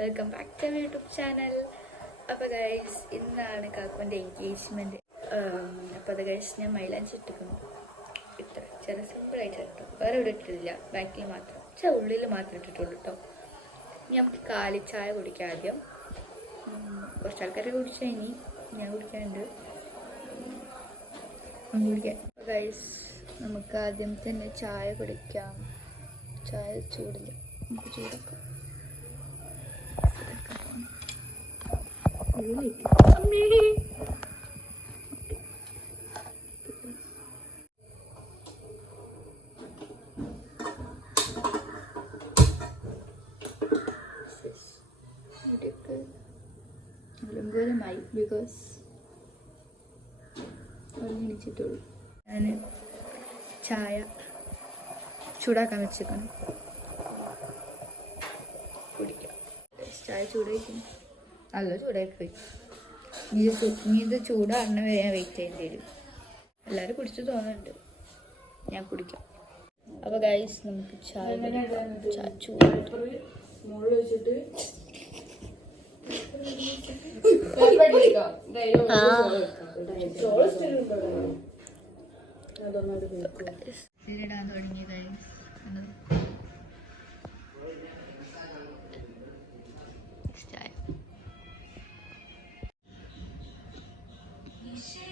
Welcome back to YouTube channel. അപ്പോൾ guys ഇന്നാണ് കാക്കുവിൻ്റെ എൻഗേജ്മെൻറ്റ്. അപ്പോൾ അത് ഗൈസ് ഞാൻ മൈലാഞ്ചി ഇട്ടിരിക്കുന്നു. ഇത്ര ചെറിയ സിമ്പിളായിട്ട് ഇട്ടു, വേറെ ഇവിടെ ഇട്ടിട്ടില്ല, ബാക്കിൽ മാത്രം ഉള്ളിൽ മാത്രം ഇട്ടിട്ടുള്ളൂ കേട്ടോ. ഇനി നമുക്ക് കാലിച്ചായ കുടിക്കാം. ആദ്യം കുറച്ച് ആൾക്കാരൊക്കെ കുടിച്ചാൽ ഇനി ഞാൻ കുടിക്കാനുണ്ട്. കുടിക്കാം ഗൈസ്. നമുക്ക് ആദ്യം തന്നെ ചായ കുടിക്കാം. ചായ ചൂടില്ല, നമുക്ക് ചൂടാക്കാം. അലങ്കോലമായി ബിക്കോസ് ഒന്നിച്ചിട്ടുള്ളൂ. ഞാൻ ചായ ചൂടാക്കാൻ വെച്ചേക്കണം, കുടിക്കാം. ചായ ചൂടായിരിക്കും, നല്ല ചൂടായി പോയി. ഇനി ഇത് ചൂടാറിന് വരെ ഞാൻ വെയിറ്റ് ചെയ്യേണ്ടി വരും. എല്ലാവരും കുടിച്ചു തോന്നുന്നുണ്ട്, ഞാൻ കുടിക്കാം. അപ്പോൾ ഗൈസ് നമുക്ക് ചായ ചൂടായിട്ട് വെച്ചിട്ട് ഇടാൻ തുടങ്ങി ഗൈസ്.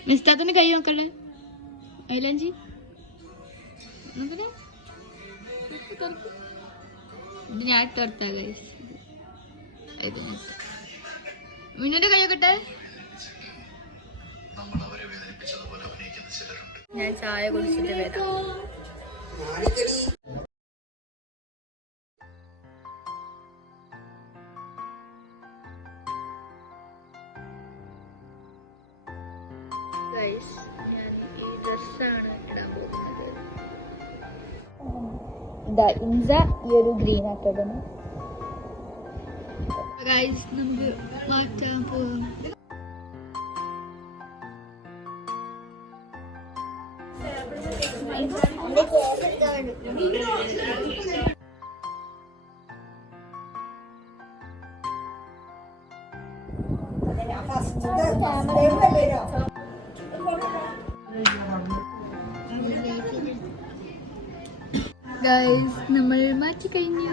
മിസ്താത്തന്നെ കൈ നോക്കല്ലേ മൈലാഞ്ചി ഇത് ഞാൻ ഇട്ടോർത്താ ഗൈസ്. ഇത് മിന്നുന്റെ കൈ നോക്കട്ടെ. ഞാൻ ചായ കുടിച്ചിട്ട് വരാം. ഗൈസ് ഞാൻ ഈ ഡ്രസ്സാണ് ഇടാൻ പോകുന്നത്. ഇൻസ ഈ ഒരു ഗ്രീൻ ആക്കതാണ് ഗൈസ്. നമുക്ക് മാറ്റാൻ പോകാം. ഗൈസ് നമ്മൾ മാറ്റി കഴിഞ്ഞു.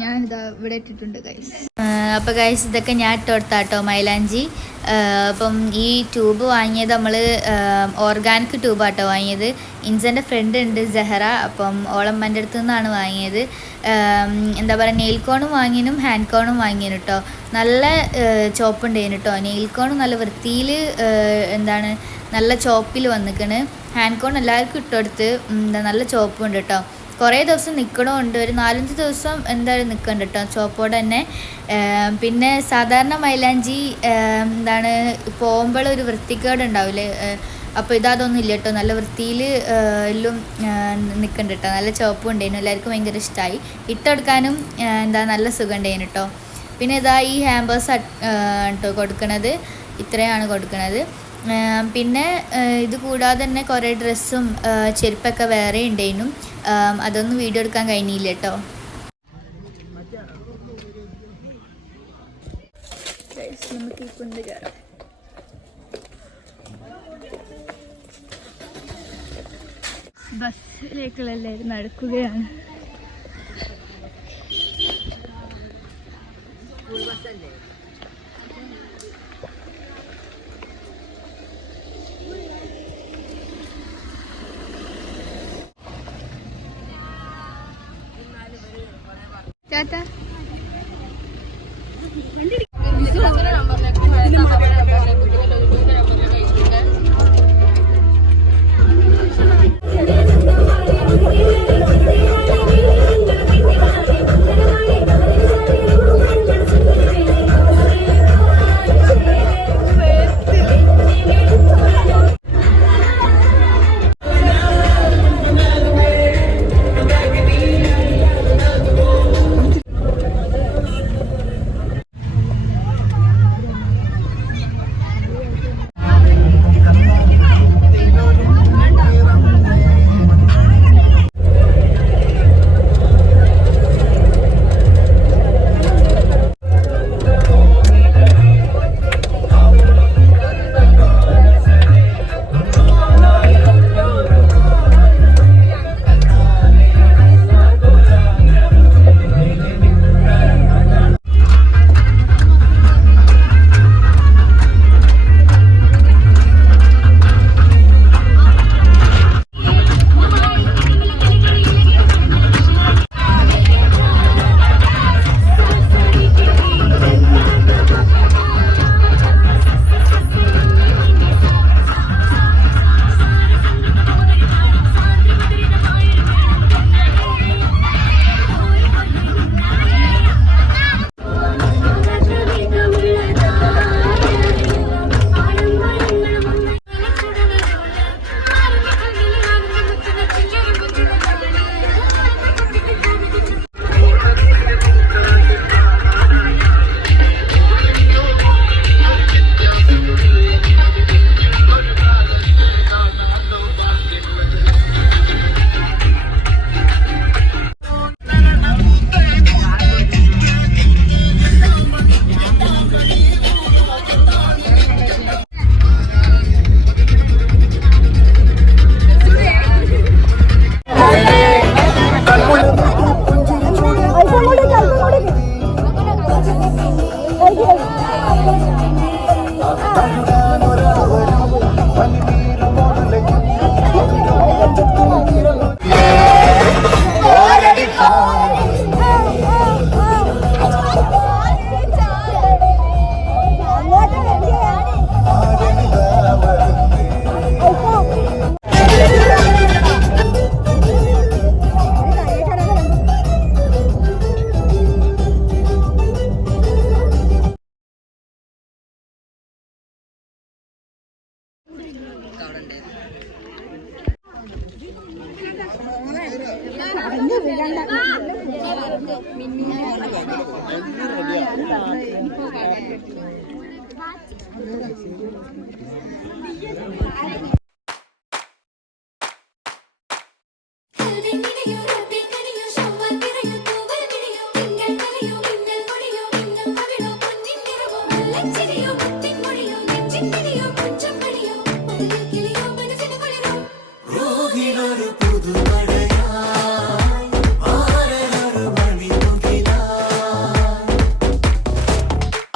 ഞാനിതാ ഇവിടെ ഇട്ടിട്ടുണ്ട് ഗൈസ്. അപ്പോൾ ഗൈസ് ഇതൊക്കെ ഞാൻ ഇട്ടോടുത്താട്ടോ മൈലാഞ്ചി. അപ്പം ഈ ട്യൂബ് വാങ്ങിയത് നമ്മൾ ഓർഗാനിക് ട്യൂബാട്ടോ വാങ്ങിയത്. ഇൻസൻ്റെ ഫ്രണ്ട് ഉണ്ട് സെഹറ, അപ്പം ഓളമ്മൻ്റെ അടുത്തു നിന്നാണ് വാങ്ങിയത്. എന്താ പറയുക, നെയിൽ കോണും വാങ്ങിനും ഹാൻഡ് കോണും വാങ്ങിനും കേട്ടോ. നല്ല ചോപ്പുണ്ടായിരുന്നു കേട്ടോ. നെയിൽ കോണും നല്ല വൃത്തിയിൽ എന്താണ് നല്ല ചോപ്പിൽ വന്നിക്കണ്. ഹാൻഡ് കോൺ എല്ലാവർക്കും ഇട്ടുകൊടുത്ത് നല്ല ചോപ്പുണ്ട് കേട്ടോ. കുറേ ദിവസം നിൽക്കണമുണ്ട്, ഒരു 4-5 ദിവസം എന്തായാലും നിൽക്കുന്നുണ്ട് കേട്ടോ ചോപ്പോടെ തന്നെ. പിന്നെ സാധാരണ മൈലാഞ്ചി എന്താണ് പോകുമ്പോൾ ഒരു വൃത്തിക്കേട് ഉണ്ടാവില്ലേ, അപ്പോൾ ഇതൊന്നും ഇല്ല കേട്ടോ. നല്ല വൃത്തിയിൽ എല്ലാം നിൽക്കുന്നുണ്ട് കേട്ടോ. നല്ല ചോപ്പും ഉണ്ടായിരുന്നു, എല്ലാവർക്കും ഭയങ്കര ഇഷ്ടമായി. ഇട്ടെടുക്കാനും എന്താ നല്ല സുഖം ഉണ്ടായിരുന്നു കേട്ടോ. പിന്നെ ഇതാ ഈ ഹാമ്പേഴ്സ് കേട്ടോ കൊടുക്കണത്, ഇത്രയാണ് കൊടുക്കണത്. പിന്നെ ഇത് കൂടാതെ തന്നെ കുറേ ഡ്രസ്സും ചെരുപ്പൊക്കെ വേറെ ഉണ്ടായിരുന്നു. അതൊന്നും വീഡിയോ എടുക്കാൻ കഴിഞ്ഞില്ല കേട്ടോ. നമുക്ക് ഈ കുന്ന് കയറാം. ബസ്സിലേക്കുള്ള എല്ലാവരും നടക്കുകയാണ്. ടാറ്റ.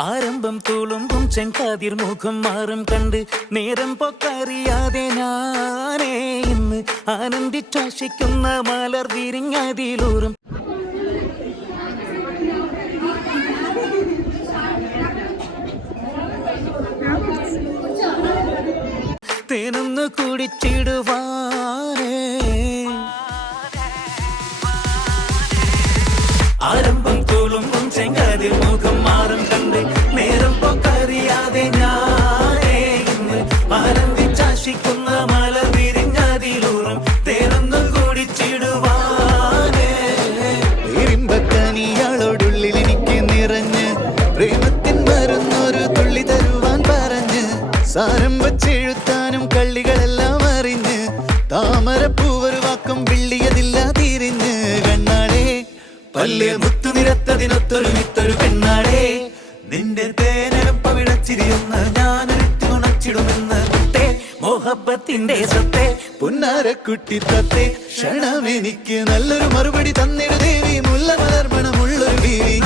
ആരംഭം തുളുമ്പും ചെങ്കാതിർ മുഖം മാറും കണ്ട് നേരം പൊക്കറിയാതെ ഞാനേ ഇന്ന് ആനന്ദിച്ചാശിക്കുന്ന മലർ വിരിഞ്ഞതിലൂറും തേനൊന്ന് കുടിച്ചിടുവാനേ ആരംഭം തുളുമ്പും ചെങ്കാതിർ മുഖം മാറും കണ്ട് നേരം പൊക്കറിയാതെ ഞാനേ ഇന്ന് ആനന്ദിച്ചാശിക്കുന്ന മലർ വിരിഞ്ഞതിലൂറും തേനൊന്ന് കുടിച്ചിടുവാനേ ഇരുമ്പക്കനിയാളോടുള്ളിൽ എനിക്ക് നിറഞ്ഞ് പ്രേമത്തിൻ മരുന്നൊരു തുള്ളി തരുവാൻ പറഞ്ഞ് സാരം വച്ചെഴുത്താനും കള്ളികളെല്ലാം അറിഞ്ഞ് താമരപ്പൂവൊരു വാക്കും വിള്ളിയതില്ല തിരിഞ്ഞ് കണ്ണാളെ പല്ല് മുത്തു നിരത്തതിനൊത്തൊരു വിത്തൊരു പെണ്ണാളെ നിന്റെ തേനരം പവിടച്ചിരിയൊന്ന് ഞാനൊരുത്തി ഉണച്ചിടുമെന്ന് കുട്ടേ മോഹബത്തിന്റെ സത്തെ പുന്നാരക്കുട്ടി തത്തെ ക്ഷണമെനിക്ക് നല്ലൊരു മറുപടി തന്നിടു ദേവി മുല്ല മലർമണമുള്ളൊരു ബീവി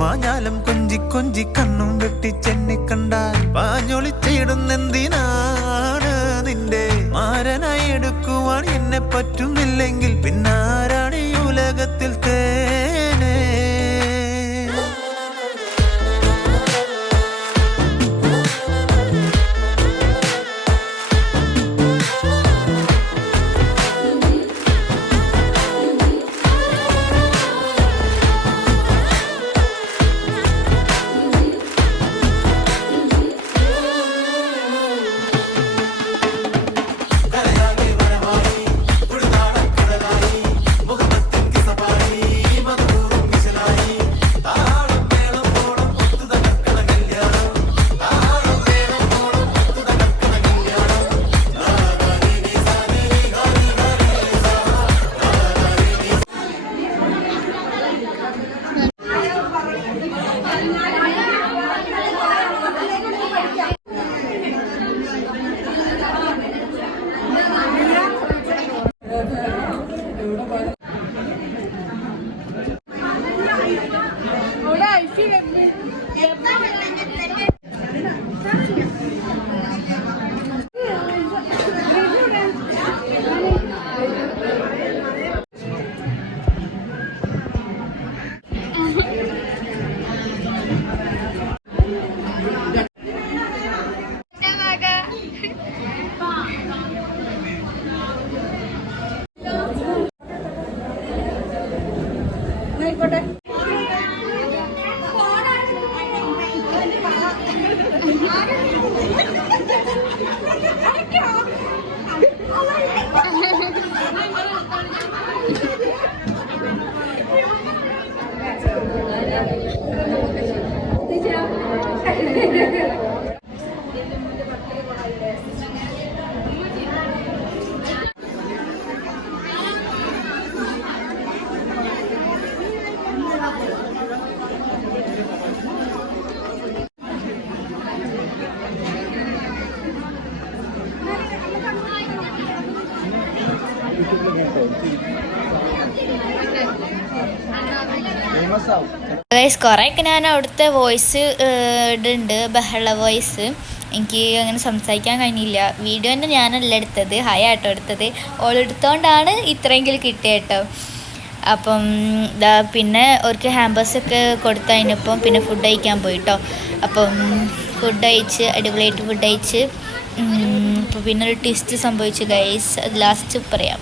മാഞ്ഞാലം കൊഞ്ചി കൊഞ്ചി കണ്ണും വെട്ടി ചെന്നി കണ്ടാൽ പാഞ്ഞൊളിച്ചിടുന്നെന്തിനാണ് നിന്റെ മാരനായി എടുക്കുവാൻ എന്നെ പറ്റുന്നില്ലെങ്കിൽ പിന്നാരാണ് ഈ ഉലകത്തിൽ തേനേ കുറേയൊക്കെ ഞാൻ അവിടുത്തെ വോയിസ് ഇടുന്നുണ്ട്, ബഹള വോയിസ്. എനിക്ക് അങ്ങനെ സംസാരിക്കാൻ കഴിഞ്ഞില്ല. വീഡിയോ തന്നെ ഞാനല്ല എടുത്തത്, ഹായ് ആട്ടോ എടുത്തത്. ഓളെടുത്തോണ്ടാണ് ഇത്രയെങ്കിലും കിട്ടിയ കേട്ടോ. അപ്പം ഇതാ പിന്നെ അവർക്ക് ഹാമ്പേഴ്സൊക്കെ കൊടുത്തതിനൊപ്പം പിന്നെ ഫുഡ് കഴിക്കാൻ പോയിട്ടോ. അപ്പം ഫുഡ് കഴിച്ച് അടിപൊളിയായിട്ട് ഫുഡ് കഴിച്ച് അപ്പോൾ പിന്നെ ഒരു ട്വിസ്റ്റ് സംഭവിച്ചു ഗൈസ്, അത് ലാസ്റ്റ് പറയാം.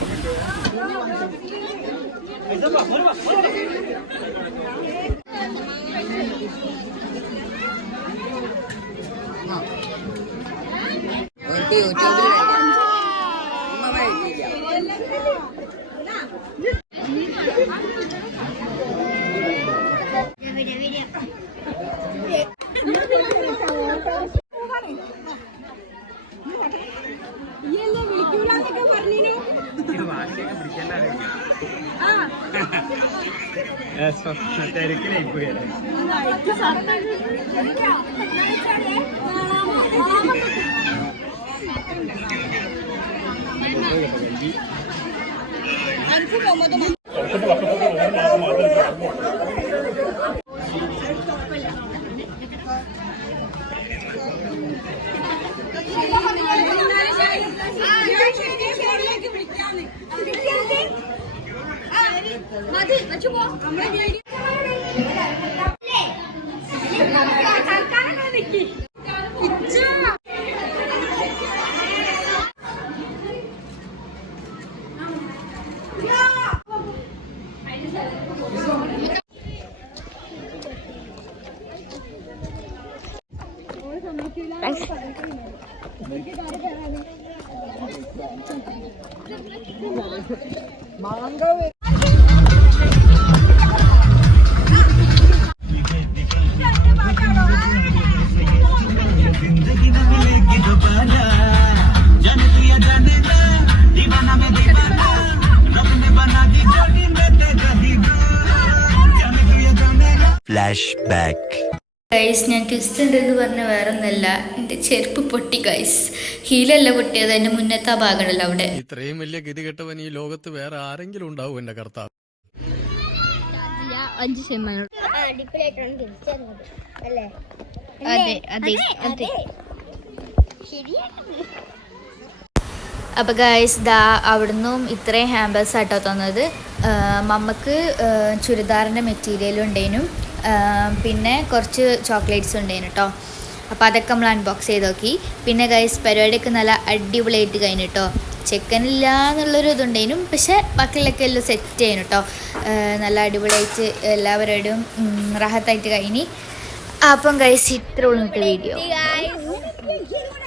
ഫ്ലാഷ്ബാക്ക്. ഗൈസ് ഞാൻ ട്വിസ്റ്റ് ഉണ്ടെന്ന് പറഞ്ഞ വേറെ ഒന്നല്ല, എൻ്റെ ചെരുപ്പ് പൊട്ടി ഗൈസ്. ഹീലല്ല പൊട്ടിയത്, എൻ്റെ മുന്നത്തെ ആ ഭാഗമുണ്ടല്ലോ അവിടെ. ഇത്രയും വലിയ ഗതികെട്ടവൻ ഈ ലോകത്ത് വേറെ ആരെങ്കിലും ഉണ്ടാവും എന്റെ കർത്താവ്. 5% അപ്പോൾ ഗൈസ് ദാ അവിടുന്നും ഇത്രയും ഹാമ്പേഴ്സ് ആട്ടോ തന്നത്. മമ്മക്ക് ചുരിദാറിൻ്റെ മെറ്റീരിയലും ഉണ്ടായിരുന്നു, പിന്നെ കുറച്ച് ചോക്ലേറ്റ്സ് ഉണ്ടായിരുന്നു കേട്ടോ. അപ്പോൾ അതൊക്കെ നമ്മൾ അൺബോക്സ് ചെയ്ത് നോക്കി. പിന്നെ ഗൈസ് പരിപാടിയൊക്കെ നല്ല അടിപൊളിയായിട്ട് കഴിഞ്ഞു കേട്ടോ. ചെക്കനില്ല എന്നുള്ളൊരു ഇതുണ്ടായിരുന്നു, പക്ഷേ ബാക്കിയുള്ളൊക്കെ എല്ലാം സെറ്റ് ചെയ്യുന്നു കേട്ടോ. നല്ല അടിപൊളിയായിട്ട് എല്ലാവരോടും റാഹത്തായിട്ട് കഴിഞ്ഞു. അപ്പം ഗൈസ് ഇത്ര ഉള്ളത്തെ വീഡിയോ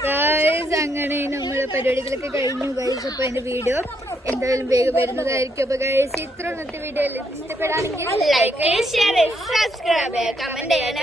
ഗൈസ്. അങ്ങനെ നമ്മളെ പരിപാടികളൊക്കെ കഴിഞ്ഞു ഗൈസ്. അപ്പോൾ എൻ്റെ വീഡിയോ എന്തായാലും വേഗം വരുന്നതായിരിക്കും. അപ്പോൾ ഗൈസ് ഇത്ര ഉള്ളത്തെ വീഡിയോ ഇഷ്ടപ്പെടാണെങ്കിൽ ലൈക്ക്, ഷെയർ, സബ്സ്ക്രൈബ്, കമന്റ് ചെയ്യാൻ.